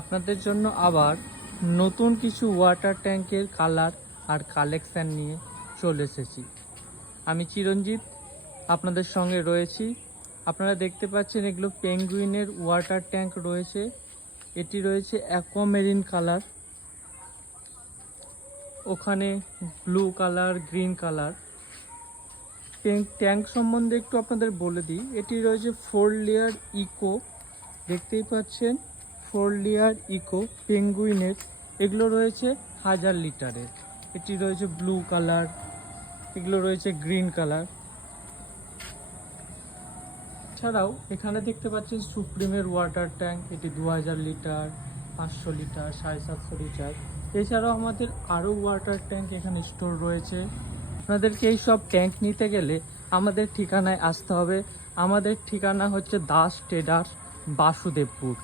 আপনাদের জন্য আবার নতুন কিছু ওয়াটার ট্যাঙ্কের কালার আর কালেকশান নিয়ে চলে এসেছি। আমি চিরঞ্জিত আপনাদের সঙ্গে রয়েছি। আপনারা দেখতে পাচ্ছেন এগুলো পেঙ্গুইনের ওয়াটার ট্যাঙ্ক রয়েছে। এটি রয়েছে অ্যাকোয়ামেরিন কালার, ওখানে blue colour, green colour. Tank সম্বন্ধে একটু আপনাদের বলে দিই। এটি রয়েছে 4 লেয়ার ইকো, দেখতেই পাচ্ছেন 4 লেয়ার ইকো পেঙ্গুইনের। এগুলো রয়েছে 1000 লিটারের। এটি রয়েছে ব্লু কালার, এগুলো রয়েছে গ্রিন কালার। ছাড়াও এখানে দেখতে পাচ্ছেন সুপ্রিমের ওয়াটার ট্যাঙ্ক, এটি 2000 লিটার, 500 লিটার, 750 লিটার। এছাড়াও আমাদের আরও ওয়াটার ট্যাঙ্ক এখানে স্টোর রয়েছে। আপনাদেরকে এই সব ট্যাঙ্ক নিতে গেলে আমাদের ঠিকানায় আসতে হবে। আমাদের ঠিকানা হচ্ছে দাস ট্রেডার্স, বাসুদেবপুর।